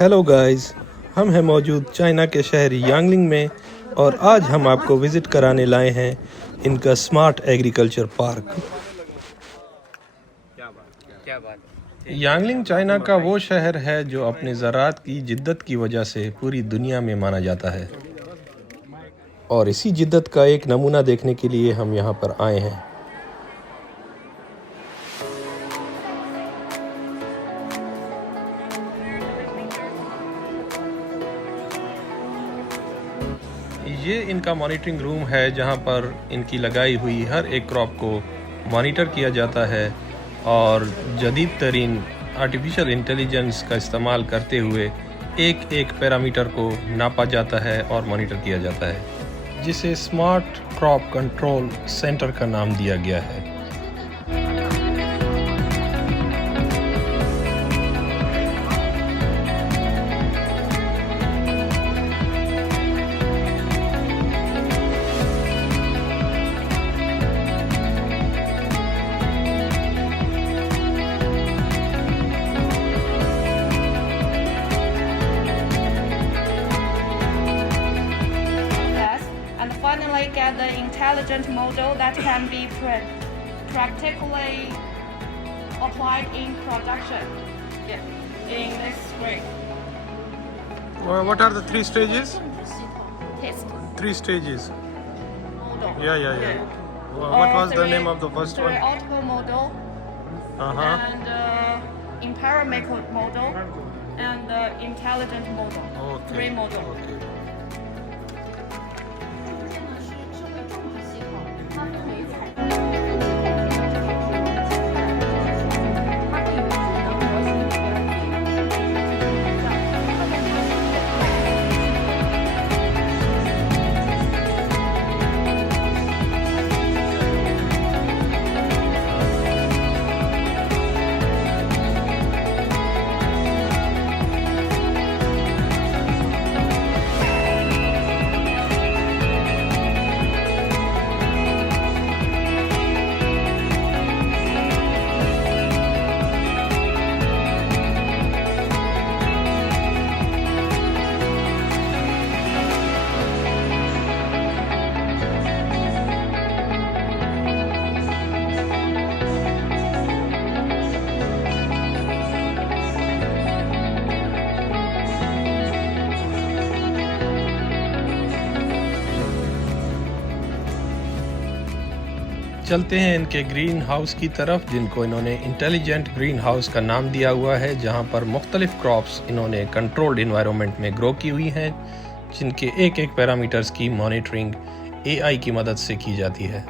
Hello guys, हम हैं मौजूद चाइना के शहर यांगलिंग में और आज हम आपको विज़िट कराने लाए हैं इनका स्मार्ट एग्रीकल्चर पार्क। यांगलिंग चाइना का वो शहर है जो अपने ज़राअत की जिद्दत की वजह से पूरी दुनिया में माना जाता है और इसी जिद्दत का एक नमूना देखने के लिए हम यहाँ पर आए हैं। ये इनका मॉनिटरिंग रूम है जहाँ पर इनकी लगाई हुई हर एक क्रॉप को मॉनिटर किया जाता है और जदीद तरीन आर्टिफिशियल इंटेलिजेंस का इस्तेमाल करते हुए एक एक पैरामीटर को नापा जाता है और मॉनिटर किया जाता है, जिसे स्मार्ट क्रॉप कंट्रोल सेंटर का नाम दिया गया है। And finally get the intelligent model that can be practically applied in production. In this screen. What are the three stages? Test Three stages. model. Yeah. What was the name of the first three one? Output model and empirical model and intelligent model. Okay. Three model. Okay. 这个是智慧种植系统，它分为采购、它会有智能模型里边对于数据进行比较，它的模型चलते हैं इनके green house की तरफ, जिनको इन्होंने intelligent green house का नाम दिया हुआ है, जहां पर मुख्तलिफ क्रॉप्स इन्होंने कंट्रोल्ड इन्वायरमेंट में ग्रो की हुई हैं, जिनके एक एक पैरामीटर्स की मॉनिटरिंग AI की मदद से की जाती है।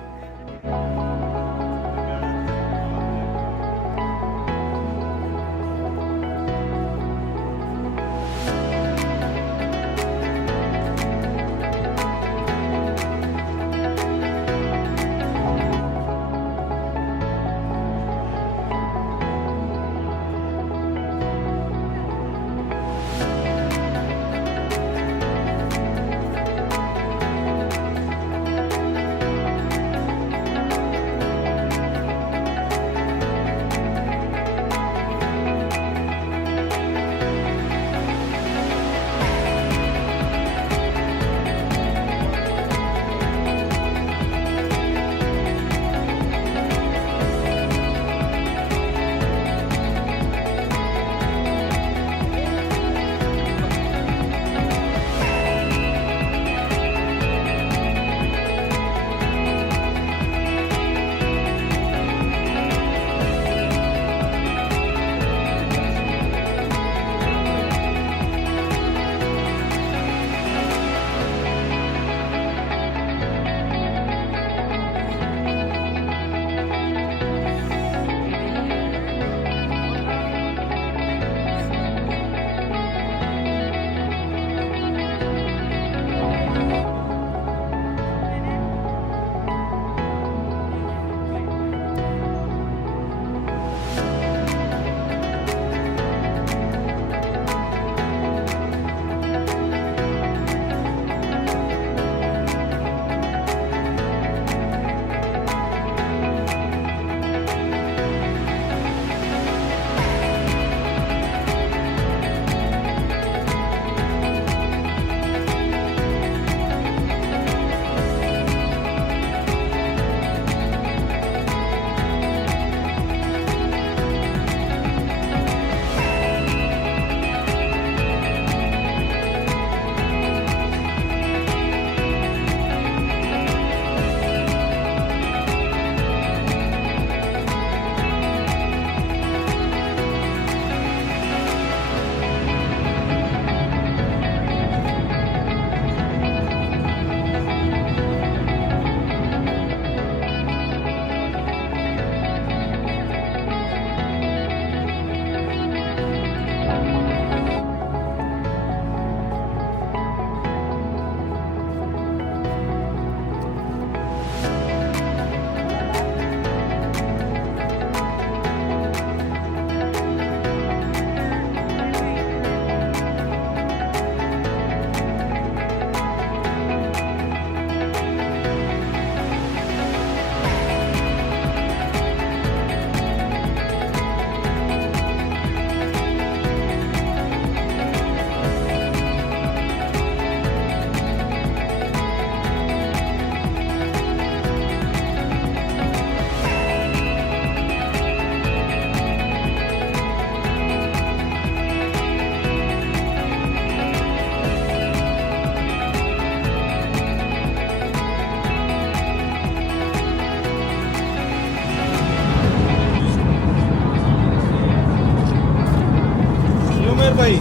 अकबर भाई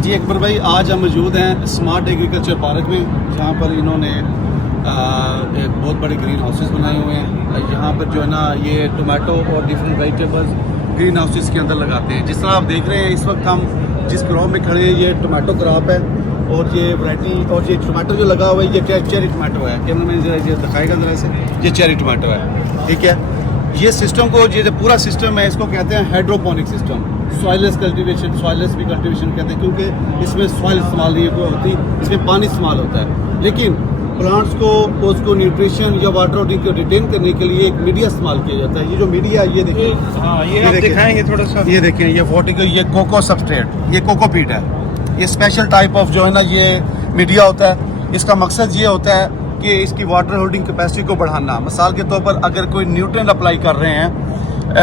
जी अकबर भाई, आज हम मौजूद हैं स्मार्ट एग्रीकल्चर पार्क में, जहाँ पर इन्होंने एक बहुत बड़े ग्रीन हाउसेस बनाए हुए हैं। यहाँ पर जो है ना ये टोमेटो और डिफरेंट वेजिटेबल्स ग्रीन हाउसेस के अंदर लगाते हैं। जिस तरह आप देख रहे हैं इस वक्त हम जिस क्रॉप में खड़े हैं, ये टोमेटो क्रॉप है और ये वैरायटी और ये टोमेटो जो लगा हुआ है ये चेरी टोमेटो है। कैमरा मैन जरा ये दिखाएगा जरा से, ये चेरी टोमेटो है, ठीक है। ये सिस्टम को ये जो पूरा सिस्टम है इसको कहते हैं hydroponic system, soilless cultivation, soilless भी कल्टीवेशन कहते हैं, क्योंकि इसमें सॉइल इस्तेमाल नहीं होती, इसमें पानी इस्तेमाल होता है। लेकिन प्लांट्स को उसको न्यूट्रिशन या वाटर बॉडी को रिटेन करने के लिए एक मीडिया इस्तेमाल किया जाता है। ये जो मीडिया है ये देखिए, ये आप दिखाएंगे थोड़ा सा। ये देखें, ये वर्टिकल, ये कोको सबस्ट्रेट, ये कोकोपीट है। ये स्पेशल टाइप ऑफ जो है ना ये मीडिया होता है। इसका मकसद ये होता है कि इसकी वाटर होल्डिंग कैपेसिटी को बढ़ाना। मिसाल के तौर पर अगर कोई न्यूट्रिएंट अप्लाई कर रहे हैं,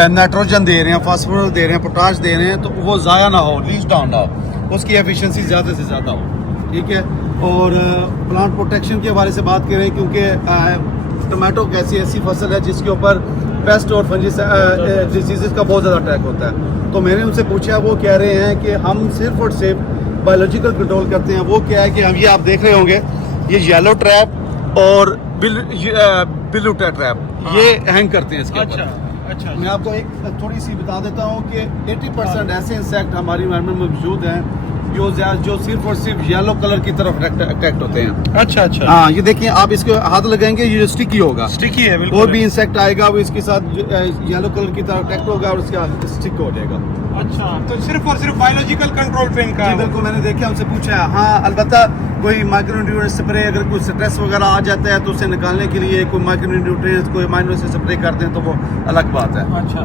नाइट्रोजन दे रहे हैं, फास्फोरस दे रहे हैं, पोटाश दे रहे हैं, तो वो ज़ाया ना हो, लीच डाउन ना हो, उसकी एफिशिएंसी ज़्यादा से ज़्यादा हो, ठीक है। और प्लांट प्रोटेक्शन के बारे से बात करें, क्योंकि टमाटो एक ऐसी फसल है जिसके ऊपर पेस्ट और फंजिस डिजीज़ का बहुत ज़्यादा अटैक होता है। तो मैंने उनसे पूछा, वो कह रहे हैं कि हम सिर्फ और सिर्फ बायोलॉजिकल कंट्रोल करते हैं। वो क्या है कि हम ये आप देख रहे होंगे, ये येलो ट्रैप और बिलूटा ट्रैप ये हैंग करते हैं इसके ऊपर। अच्छा, मैं आपको एक थोड़ी सी बता देता हूँ कि 80% ऐसे इंसेक्ट हमारी एनवायरनमेंट में मौजूद हैं जो सिर्फ और सिर्फ येलो कलर की तरफ अट्रैक्ट होते हैं। अच्छा। हाँ, ये देखिए, आप इसको हाथ लगाएंगे ये स्टिकी होगा, स्टिकी है बिल्कुल। और भी इंसेक्ट आएगा वो इसके साथ येलो कलर की तरफ अट्रैक्ट होगा और उसका स्टिक हो जाएगा। अच्छा, तो सिर्फ और सिर्फ बायोलॉजिकल कंट्रोल पे इनका जी बिल्कुल, मैंने देखा, उनसे पूछा है। हाँ, अलबत्ता कोई माइक्रोन्यूट्रिएंट स्प्रे, अगर कोई स्ट्रेस वगैरह आ जाता है तो उसे निकालने के लिए कोई माइक्रोन्यूट्रिएंट कोई माइनर से स्प्रे करते हैं तो वो अलग बात है। अच्छा,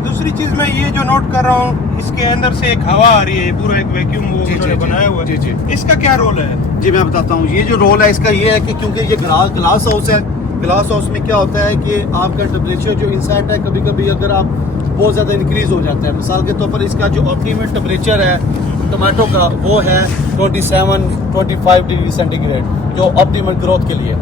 दूसरी चीज मैं ये जो नोट कर रहा हूँ, इसके अंदर से एक हवा आ रही है, पूरा एक वैक्यूम वो उन्होंने बनाया हुआ है। जी, इसका क्या रोल है? जी मैं बताता हूँ। ये जो रोल है इसका ये है कि क्योंकि ये ग्लास हाउस है, ग्लास हाउस में क्या होता है कि आपका टेम्परेचर जो इनसाइड है, कभी कभी अगर आप बहुत ज़्यादा इंक्रीज हो जाता है। मिसाल के तौर पर इसका जो ऑप्टिमल टेम्परेचर है टमाटो का वो है 27-25 डिग्री सेंटीग्रेड, जो ऑप्टिमल ग्रोथ के लिए।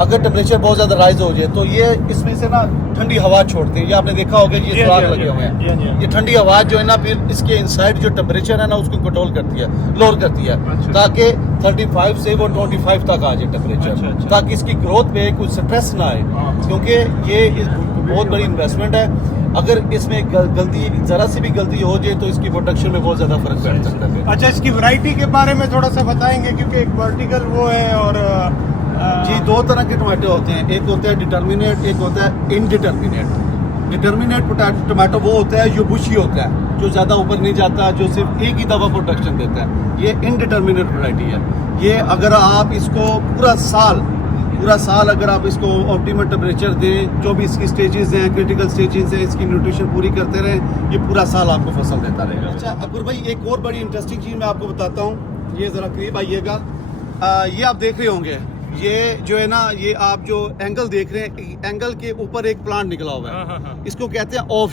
अगर टेम्परेचर बहुत ज़्यादा राइज हो जाए तो ये इसमें से ना ठंडी हवा छोड़ते हैं। ये आपने देखा होगा, ये सुराख लगे हुए हैं। ये ठंडी हवा जो है ना फिर इसके इनसाइड जो टेम्परेचर है ना उसको कंट्रोल करती है, लोअर करती है, ताकि 35 से वो 25 तक आ जाए टेम्परेचर, ताकि इसकी ग्रोथ पे कोई स्ट्रेस ना आए, क्योंकि ये बहुत बड़ी इन्वेस्टमेंट है। अगर इसमें गलती जरा सी भी गलती हो जाए तो इसकी प्रोडक्शन में बहुत ज़्यादा फर्क पड़ सकता है। अच्छा, इसकी वैरायटी के बारे में थोड़ा सा बताएंगे, क्योंकि एक वर्टिकल वो है और जी दो तरह के टमाटो होते हैं, एक होता है डिटर्मिनेट, एक होता है इनडिटर्मिनेट। डिटर्मिनेट टमाटो वो होता है जो बुशी होता है, जो ज़्यादा ऊपर नहीं जाता, जो सिर्फ एक ही दफ़ा प्रोडक्शन देता है। ये इनडिटर्मिनेट वैरायटी है। ये अगर आप इसको पूरा साल अगर आप इसको ऑप्टिमल टेम्परेचर दें, जो भी इसकी स्टेजेस हैं, क्रिटिकल स्टेजेस हैं, इसकी न्यूट्रिशन पूरी करते रहें, ये पूरा साल आपको फसल देता रहेगा। अच्छा अकबर भाई, एक और बड़ी इंटरेस्टिंग चीज़ मैं आपको बताता हूँ। ये ज़रा करीब आइएगा। ये आप देख रहे होंगे, ये जो है ना, ये आप जो एंगल देख रहे हैं, एंगल के ऊपर एक प्लांट निकला हुआ है। इसको कहते हैं ऑफ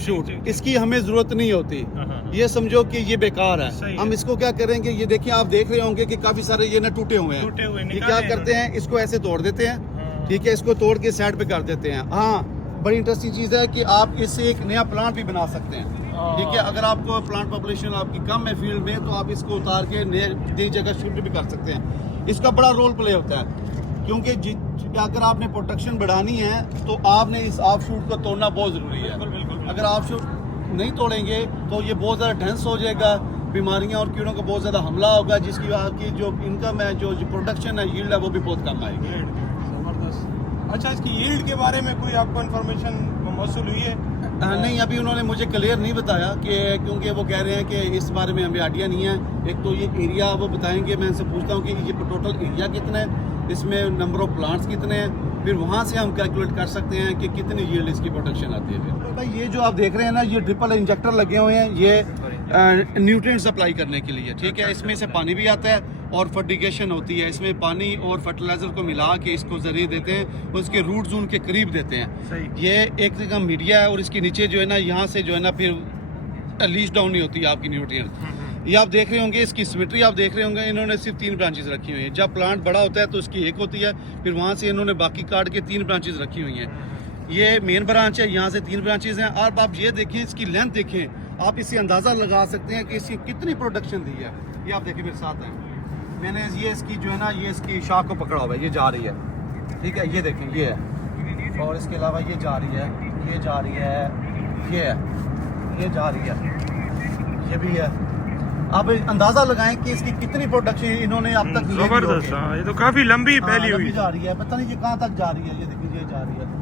शूट। इसकी हमें जरूरत नहीं होती, ये समझो कि ये बेकार है। हम इसको क्या करेंगे, ये देखिए, आप देख रहे होंगे कि काफी सारे ये ना टूटे हुए हैं। ये क्या करते हैं, इसको ऐसे तोड़ देते हैं, ठीक है, इसको तोड़ के साइड पे कर देते हैं। हाँ, बड़ी इंटरेस्टिंग चीज है कि आप इससे एक नया प्लांट भी बना सकते हैं, ठीक है। अगर आपको प्लांट पॉपुलेशन आपकी कम है फील्ड में, तो आप इसको उतार के नई जगह शिफ्ट भी कर सकते हैं। इसका बड़ा रोल प्ले होता है, क्योंकि अगर आपने प्रोडक्शन बढ़ानी है तो आपने इस ऑफ शूट को तोड़ना बहुत ज़रूरी है। अगर ऑफ शूट नहीं तोड़ेंगे तो ये बहुत ज़्यादा डेंस हो जाएगा, बीमारियां और कीड़ों का बहुत ज़्यादा हमला होगा, जिसकी आपकी जो इनकम है, जो प्रोडक्शन है, यील्ड है, वो भी बहुत कम आएगी। जबरदस्त। अच्छा, इसकी यील्ड के बारे में कोई आपको इन्फॉर्मेशन मौसूल हुई है? नहीं, अभी उन्होंने मुझे क्लियर नहीं बताया, कि क्योंकि वो कह रहे हैं कि इस बारे में हमें आइडिया नहीं है। एक तो ये एरिया वो बताएंगे, मैं इनसे पूछता हूँ कि ये टोटल एरिया कितना है, इसमें नंबर ऑफ प्लांट्स कितने हैं, फिर वहाँ से हम कैलकुलेट कर सकते हैं कि कितनी यील्ड इसकी प्रोडक्शन आती है। तो भाई ये जो आप देख रहे हैं ना, ये ट्रिपल इंजेक्टर लगे हुए हैं, ये न्यूट्रिएंट सप्लाई करने के लिए, ठीक है। इसमें से पानी भी आता है और फर्टिगेशन होती है। इसमें पानी और फर्टिलाइजर को मिला के इसको जरिए देते हैं, उसके रूट जोन के करीब देते हैं। ये एक जगह मीडिया है और इसके नीचे जो है ना, यहाँ से जो है ना फिर लीच डाउन नहीं होती है आपकी न्यूट्रिएंट। ये आप देख रहे होंगे, इसकी सिमेट्री आप देख रहे होंगे, इन्होंने सिर्फ 3 ब्रांचेस रखी हुई हैं। जब प्लांट बड़ा होता है तो उसकी एक होती है, फिर वहाँ से इन्होंने बाकी काट के 3 ब्रांचेस रखी हुई हैं। ये मेन ब्रांच है, यहाँ से 3 ब्रांचेस हैं। और आप ये देखें, इसकी लेंथ देखें, आप इससे अंदाज़ा लगा सकते हैं कि इसकी कितनी प्रोडक्शन दी है। ये आप देखिए मेरे साथ हैं, मैंने ये इसकी जो है ना ये इसकी शाख को पकड़ा हुआ है, ये जा रही है, ठीक है, ये देखें ये है, और इसके अलावा ये जा रही है, ये जा रही है, ये है, ये जा रही है, ये भी है। आप अंदाजा लगाएं कि इसकी कितनी प्रोडक्शन इन्होंने अब तक ली जबरदस्त, हाँ, ये तो काफी लंबी फैली हुई जा रही है, पता नहीं ये कहाँ तक जा रही है। ये देखिए ये जा रही है,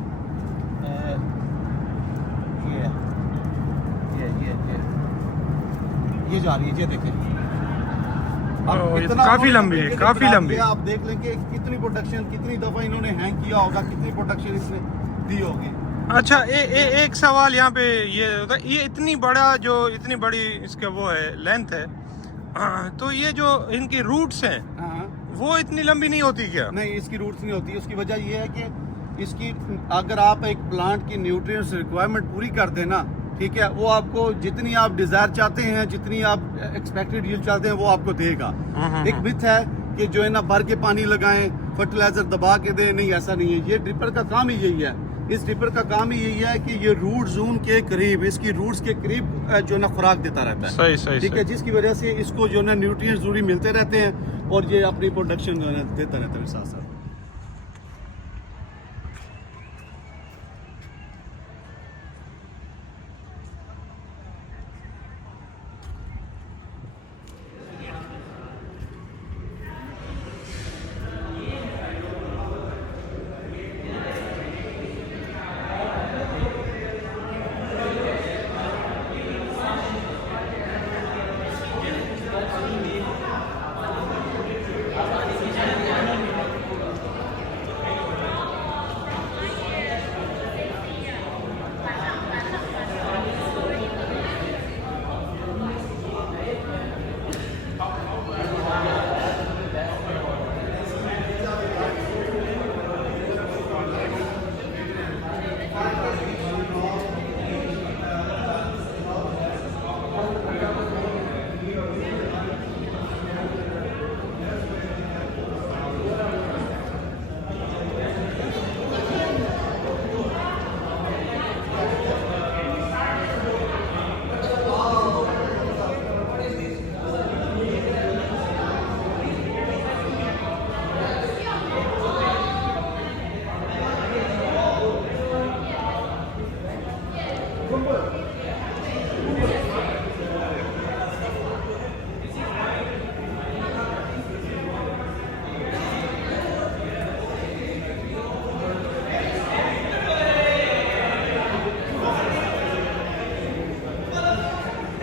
ये जा रही है, ये देखें। ये तो काफी लंबी है, काफी लंबी। आप देख लें कि कितनी प्रोडक्शन, कितनी दफा इन्होंने हैंग किया होगा, कितनी प्रोडक्शन इसने दी होगी। अच्छा, एक सवाल यहाँ पे ये होता है, ये इतनी बड़ी इसका वो है लेंथ है, तो ये जो इनकी रूट्स हैं हाँ, वो इतनी लंबी नहीं होती क्या? नहीं, इसकी रूट्स नहीं होती। उसकी वजह ये है कि इसकी अगर आप एक प्लांट की न्यूट्रिएंट्स रिक्वायरमेंट पूरी कर देना, ठीक है, वो आपको जितनी आप डिजायर चाहते हैं, जितनी आप एक्सपेक्टेड यील्ड चाहते हैं, वो आपको देगा। एक मिथ है कि जो है ना भर के पानी लगाएं, फर्टिलाइजर दबा के दें, नहीं, ऐसा नहीं है। ये ड्रिपर का काम ही यही है। इस ड्रिपर का काम ही यही है कि ये रूट जोन के करीब, इसकी रूट्स के करीब जो है ना खुराक देता रहता है। सही सही, ठीक है, जिसकी वजह से इसको जो है ना न्यूट्रिएंट्स जरूरी मिलते रहते हैं और ये अपनी प्रोडक्शन जो है देता रहता है साथ साथ।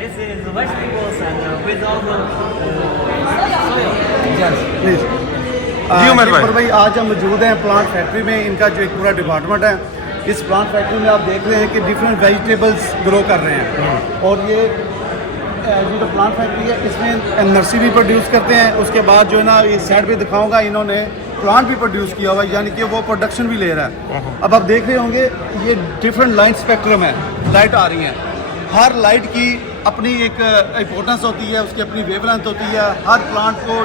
This is vegetables and with all the please भाई, आज हम मौजूद हैं प्लांट फैक्ट्री में। इनका जो एक पूरा डिपार्टमेंट है, इस प्लांट फैक्ट्री में आप देख रहे हैं कि डिफरेंट वेजिटेबल्स ग्रो कर रहे हैं। और ये जो प्लांट फैक्ट्री है, इसमें नर्सरी भी प्रोड्यूस करते हैं। उसके बाद जो है ना इस साइड पे दिखाऊंगा, इन्होंने प्लांट भी प्रोड्यूस किया हुआ है, यानी कि वो प्रोडक्शन भी ले रहा है। अब आप देख रहे होंगे ये डिफरेंट लाइट स्पेक्ट्रम है, लाइट आ रही हैं। हर लाइट की अपनी एक इम्पोर्टेंस होती है, उसकी अपनी वेवलेंथ होती है। हर प्लांट को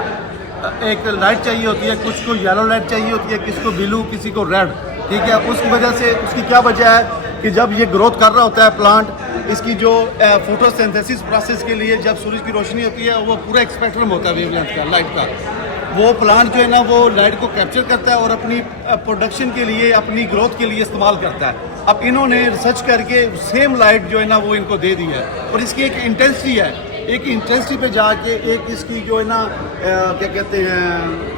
एक लाइट चाहिए होती है, कुछ को येलो लाइट चाहिए होती है, किसी को ब्लू, किसी को रेड, ठीक है। उसकी वजह से, उसकी क्या वजह है कि जब ये ग्रोथ कर रहा होता है प्लांट, इसकी जो फोटोसिंथेसिस प्रोसेस के लिए जब सूरज की रोशनी होती है, वो पूरा एक स्पेक्ट्रम होता है वेवलेंथ का, लाइट का। वो प्लांट जो है ना वो लाइट को कैप्चर करता है और अपनी प्रोडक्शन के लिए, अपनी ग्रोथ के लिए इस्तेमाल करता है। अब इन्होंने रिसर्च करके सेम लाइट जो है ना वो इनको दे दी है, और इसकी एक इंटेंसिटी है। एक इंटेंसिटी पे जाके एक इसकी जो है ना क्या कहते हैं,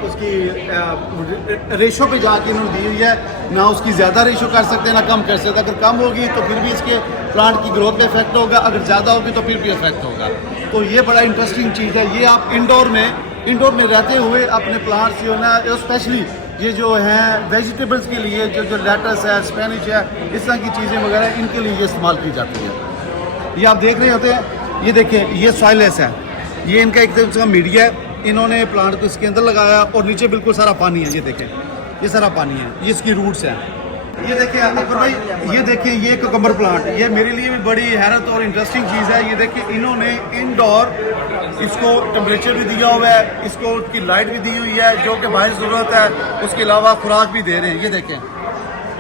उसकी रेशो पे जाके इन्होंने दी हुई है। ना उसकी ज़्यादा रेशो कर सकते हैं, ना कम कर सकते। अगर कम होगी तो फिर भी इसके प्लांट की ग्रोथ पे इफेक्ट होगा, अगर ज़्यादा होगी तो फिर भी इफेक्ट होगा। तो ये बड़ा इंटरेस्टिंग चीज़ है। ये आप इंडोर में रहते हुए अपने प्लांट्स जो है ना, स्पेशली ये जो हैं वेजिटेबल्स के लिए, जो लेटस है, स्पेनिश है, इस तरह की चीज़ें वगैरह, इनके लिए ये इस्तेमाल की जाती है। ये आप देख रहे होते हैं, ये देखें, ये सॉइलेस है, ये इनका एक तरह का मीडिया है। इन्होंने प्लांट को इसके अंदर लगाया और नीचे बिल्कुल सारा पानी है। ये देखें, ये सारा पानी है, ये इसकी रूट्स हैं। ये देखें अकबर भाई, ये देखें, ये कुकम्बर प्लांट, ये मेरे लिए भी बड़ी हैरत और इंटरेस्टिंग चीज़ है। ये देखें, इन्होंने इंडोर इसको टेम्परेचर भी दिया हुआ है, इसको की लाइट भी दी हुई है, जो कि बाहर ज़रूरत है। उसके अलावा खुराक भी दे रहे हैं। ये देखें,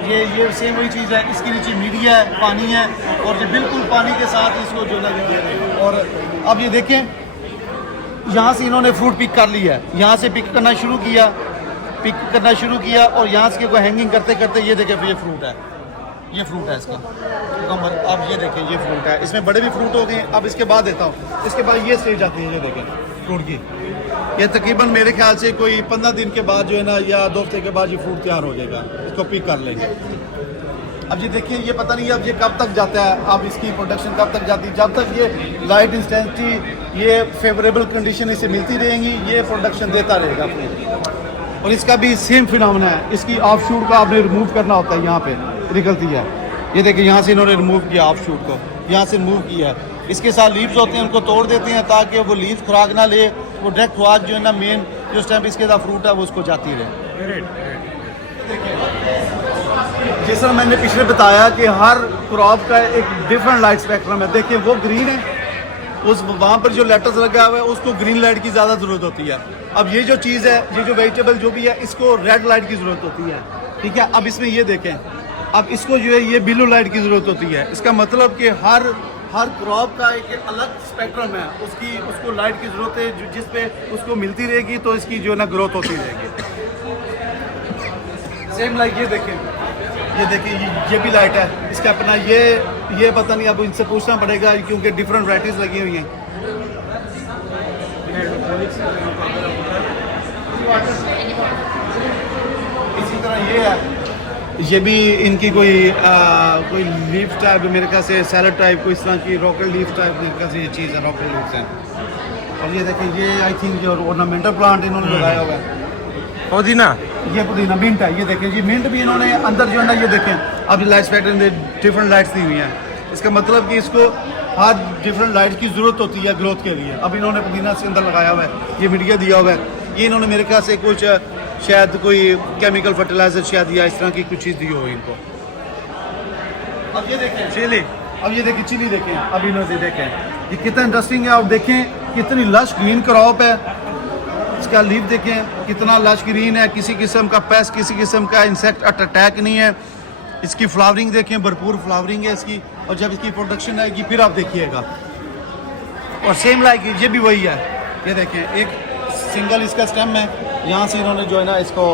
ये सेम वही चीज़ है, इसके नीचे मीडिया है, पानी है, और ये बिल्कुल पानी के साथ इसको जो है दे रहे हैं। और अब ये देखें, यहाँ से इन्होंने फ्रूट पिक कर लिया है, यहाँ से पिक करना शुरू किया, और यहाँ से कोई हैंगिंग करते करते ये देखें ये फ्रूट है, इसका कमर। अब ये देखें ये फ्रूट है, इसमें बड़े भी फ्रूट हो गए। अब इसके बाद देता हूँ, इसके बाद ये स्टेज आती है, ये देखें फ्रूट की। ये तकरीबन मेरे ख्याल से कोई 15 दिन के बाद जो है ना, या 2 हफ्ते के बाद ये फ्रूट तैयार हो जाएगा, इसको पिक कर लेंगे। अब ये देखिए, ये पता नहीं अब ये कब तक जाता है, अब इसकी प्रोडक्शन कब तक जाती है। जब तक ये लाइट इंटेंसिटी, ये फेवरेबल कंडीशन इसे मिलती रहेंगी, ये प्रोडक्शन देता रहेगा अपने। और इसका भी सेम फिनोमेना है, इसकी ऑफ शूट का आपने रिमूव करना होता है, यहाँ पे निकलती है। ये देखिए यहाँ से इन्होंने रिमूव किया ऑफ शूट को, यहाँ से रिमूव किया है। इसके साथ लीव्स होते हैं, उनको तोड़ देते हैं ताकि वो लीव्स खुराक ना ले, वो डायरेक्ट खुराक जो है ना मेन जो स्टेम इसके साथ फ्रूट है वो उसको जाती रहे। जिस तरह मैंने पिछले बताया कि हर क्रॉप का एक डिफरेंट लाइट स्पेक्ट्रम है। देखिए वो ग्रीन है, उस वहाँ पर जो लेटर्स लगा हुआ है उसको ग्रीन लाइट की ज़्यादा ज़रूरत होती है। अब ये जो चीज़ है, ये जो वेजिटेबल जो भी है, इसको रेड लाइट की ज़रूरत होती है, ठीक है। अब इसमें ये देखें, अब इसको जो है ये ब्लू लाइट की ज़रूरत होती है। इसका मतलब कि हर क्रॉप का एक अलग स्पेक्ट्रम है, उसको लाइट की ज़रूरत है, जिस पे उसको मिलती रहेगी तो इसकी जो है ना ग्रोथ होती रहेगी। सेम लाइक ये देखें, ये भी लाइट है, इसका अपना ये पता नहीं, अब इनसे पूछना पड़ेगा क्योंकि डिफरेंट वैराइटीज़ लगी हुई हैं। इसी तरह ये है, ये भी इनकी कोई लीफ टाइप मेरे ख्याल से सैलड टाइप कोई इस तरह की रॉकेट लीफ टाइप मेरे ख्याल से ये चीज़ है, रॉकेट लीव्स हैं। और ये देखें, ये आई थिंक जो ऑर्नामेंटल प्लांट इन्होंने लगाया हुआ है, पुदीना, ये पुदीना मिंट है। ये देखें, ये मिंट भी इन्होंने अंदर जो है ना, ये देखें अब लाइट स्पेक्ट्रम डिफरेंट लाइट्स दी हुई हैं। इसका मतलब कि इसको हर डिफरेंट लाइट की ज़रूरत होती है ग्रोथ के लिए। अब इन्होंने पुदीना से अंदर लगाया हुआ है, ये मीडिया दिया हुआ है, ये इन्होंने मेरे ख्याल से कुछ शायद कोई केमिकल फर्टिलाइजर शायद या इस तरह की कुछ चीज़ दी हो इनको। अब ये देखें चिली, अब ये देखें चिली देखें, अब इन्होंने देखें ये कितना इंटरेस्टिंग है। आप देखें कितनी लश ग्रीन क्रॉप है, इसका लीफ देखें कितना लश ग्रीन है, किसी किस्म का पेस्ट, किसी किस्म का इंसेक्ट अटैक नहीं है। इसकी फ्लावरिंग देखें, भरपूर फ्लावरिंग है इसकी, और जब इसकी प्रोडक्शन आएगी फिर आप देखिएगा। और सेम लाइक ये भी वही है, ये देखें एक सिंगल इसका स्टेम है, यहाँ से इन्होंने जो है ना इसको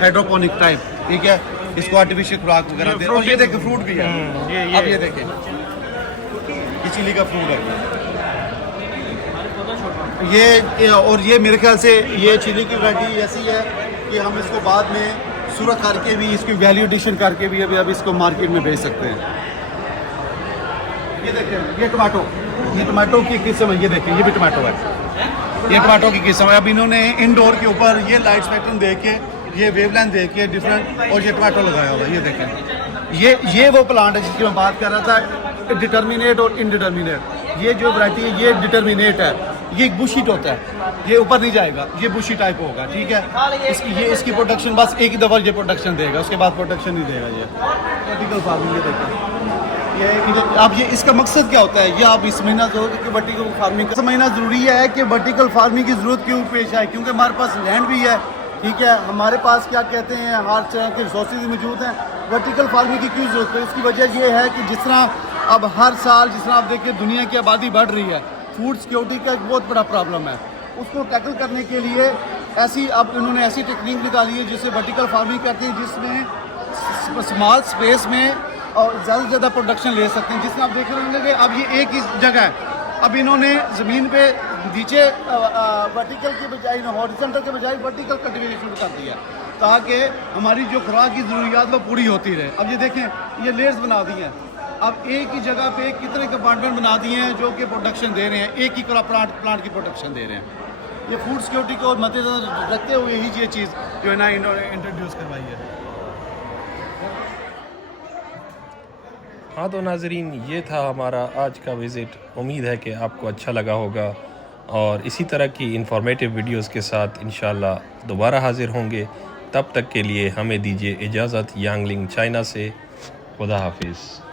हाइड्रोपोनिक टाइप, ठीक है, इसको आर्टिफिशियल खुराक वगैरह दे। और ये देखें फ्रूट भी है, अब ये देखें ये चिली का फ्रूट है ये। और ये मेरे ख्याल से ये चिली की वैरायटी ऐसी है कि हम इसको बाद में सूरत करके भी, इसकी वैल्यू एडिशन करके भी अभी इसको मार्केट में बेच सकते हैं। ये देखें, ये टमाटो की किस्म है, ये देखें ये भी टमाटो है, ये टमाटो की किस्म है। अब इन्होंने इंडोर के ऊपर ये लाइट स्पेक्ट्रम दे के, ये वेवलेंथ दे के डिफरेंट, और ये टमाटो लगाया हुआ है। ये देखें, ये वो प्लांट है जिसकी मैं बात कर रहा था, डिटर्मिनेट और इनडिटर्मिनेट। ये जो वैरायटी है ये डिटर्मिनेट है, ये एक बुशीट होता है, ये ऊपर नहीं जाएगा, ये बुशी टाइप होगा, ठीक है। इसकी प्रोडक्शन बस एक ही दफ़ा ये प्रोडक्शन देगा, उसके बाद प्रोडक्शन नहीं देगा। ये वर्टिकल फार्मिंग, ये देखें अब ये इसका मकसद क्या होता है, ये आप इस महीना जो कि वर्टिकल फार्मिंग का समझना ज़रूरी है कि वर्टिकल फार्मिंग की ज़रूरत क्यों पेश आए, क्योंकि हमारे पास लैंड भी है, ठीक है, हमारे पास क्या कहते हैं हर तरह के रिसोर्सेज मौजूद हैं। वर्टिकल फार्मिंग की क्यों ज़रूरत है, इसकी वजह ये है कि जिस तरह अब हर साल जिस तरह आप देखिए दुनिया की आबादी बढ़ रही है, फूड सिक्योरिटी का एक बहुत बड़ा प्रॉब्लम है, उसको टैकल करने के लिए अब इन्होंने ऐसी टेक्निक निकाली है जिससे वर्टिकल फार्मिंग करते हैं, जिसमें स्मॉल स्पेस में और ज़्यादा से ज़्यादा प्रोडक्शन ले सकते हैं। जिसमें आप देख रहे होंगे कि अब ये एक ही जगह है, अब इन्होंने ज़मीन पे नीचे वर्टिकल के बजाय हॉरिजॉन्टल के बजाय वर्टिकल कल्टीवेशन कर दिया ताकि हमारी जो खुराक की ज़रूरियात वो पूरी होती रहे। अब ये देखें, ये लेयर्स बना दी हैं, अब एक ही जगह पे कितने कंपार्टमेंट बना दिए हैं जो कि प्रोडक्शन दे रहे हैं, एक ही प्लांट की प्रोडक्शन दे रहे हैं। ये फूड सिक्योरिटी को मद्देनजर रखते हुए ही ये चीज़ जो है ना इन्होंने इंट्रोड्यूस करवाई है। हाँ तो नाजरीन, ये था हमारा आज का विज़िट। उम्मीद है कि आपको अच्छा लगा होगा और इसी तरह की इंफॉर्मेटिव वीडियोस के साथ इंशाल्लाह दोबारा हाज़िर होंगे। तब तक के लिए हमें दीजिए इजाज़त। यांगलिंग चाइना से खुदा हाफिज़।